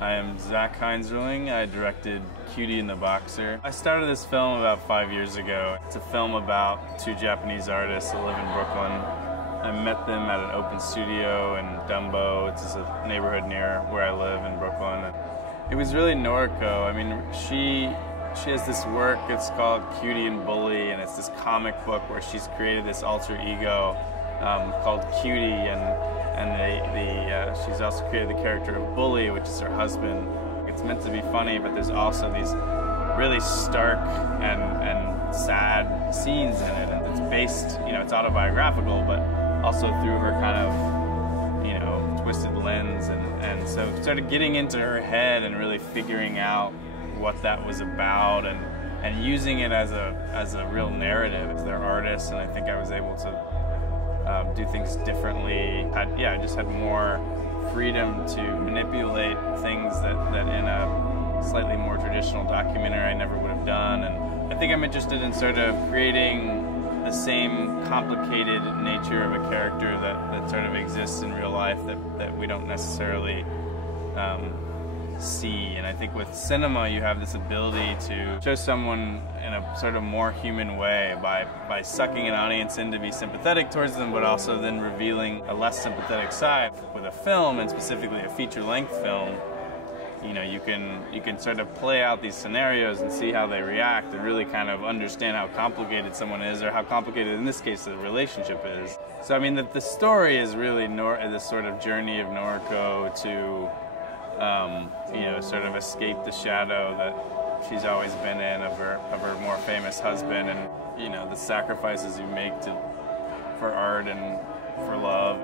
I am Zach Heinzerling. I directed Cutie and the Boxer. I started this film about 5 years ago. It's a film about two Japanese artists that live in Brooklyn. I met them at an open studio in Dumbo. It's a neighborhood near where I live in Brooklyn. It was really Noriko. I mean, she has this work, it's called Cutie and Bully, and it's this comic book where she's created this alter ego called Cutie, and she's also created the character of Bully, which is her husband. It's meant to be funny, but there's also these really stark and sad scenes in it, and it's based, it's autobiographical, but also through her kind of, twisted lens, and so started getting into her head and really figuring out what that was about, and using it as a real narrative. They're artists, and I think I was able to do things differently. I just had more freedom to manipulate things that in a slightly more traditional documentary I never would have done. And I think I'm interested in sort of creating the same complicated nature of a character that sort of exists in real life that we don't necessarily see. And I think with cinema you have this ability to show someone in a sort of more human way by sucking an audience in to be sympathetic towards them, but also then revealing a less sympathetic side. With a film, and specifically a feature-length film, you can sort of play out these scenarios and see how they react and really kind of understand how complicated someone is, or how complicated in this case the relationship is. So I mean the story is really this sort of journey of Noriko to sort of escape the shadow that she's always been in of her more famous husband, and the sacrifices you make for art and for love.